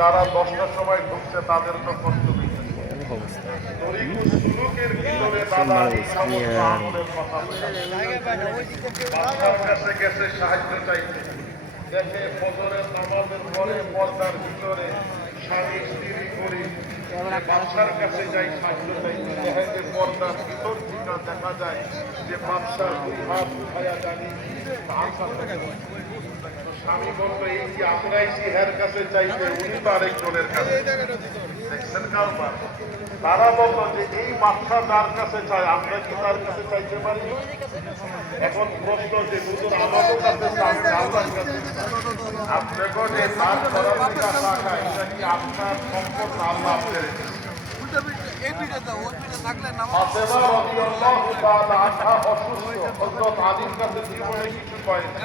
যারা 10টার সময় ঢুকছে তাদের তো কষ্ট হয়েছে। সুলুকের ভিতরে দাদা এই সমস্ত আমলের কথা বাচ্চার কাছে গেছে সাহায্য চাইতে, দেখে ফজরের নামাজের পরে পর্দার ভিতরে স্বামী স্ত্রী করি বাদশার কাছে যাই সাহায্য চাইতে, দেখে যে পর্দার ভিতর থেকে দেখা যায় যে বাদশার দুই হাত উঠাইয়া জানি স্বামী বললো এই যে আমরাইছি হের কাছে চাইতে, উনি তো আরেকজনের কাছে দেখছেন কারবার। তারা বললো যে এই বাচ্চা তার কাছে চায়, আমরা কি তার কাছে চাইতে পারি? এখন প্রশ্ন যে হুজুর আমাদের কাছে চান, আল্লাহর কাছে আপনাকে যে তার পরবর্তী টাকা এটা কি আপনার সম্পদ না আল্লাহ আপনার? ফাতেমা রাদিয়াল্লাহু তাআলা আনহা অসুস্থ, হযরত আলীর কাছে জীবনে কিছু পায় না।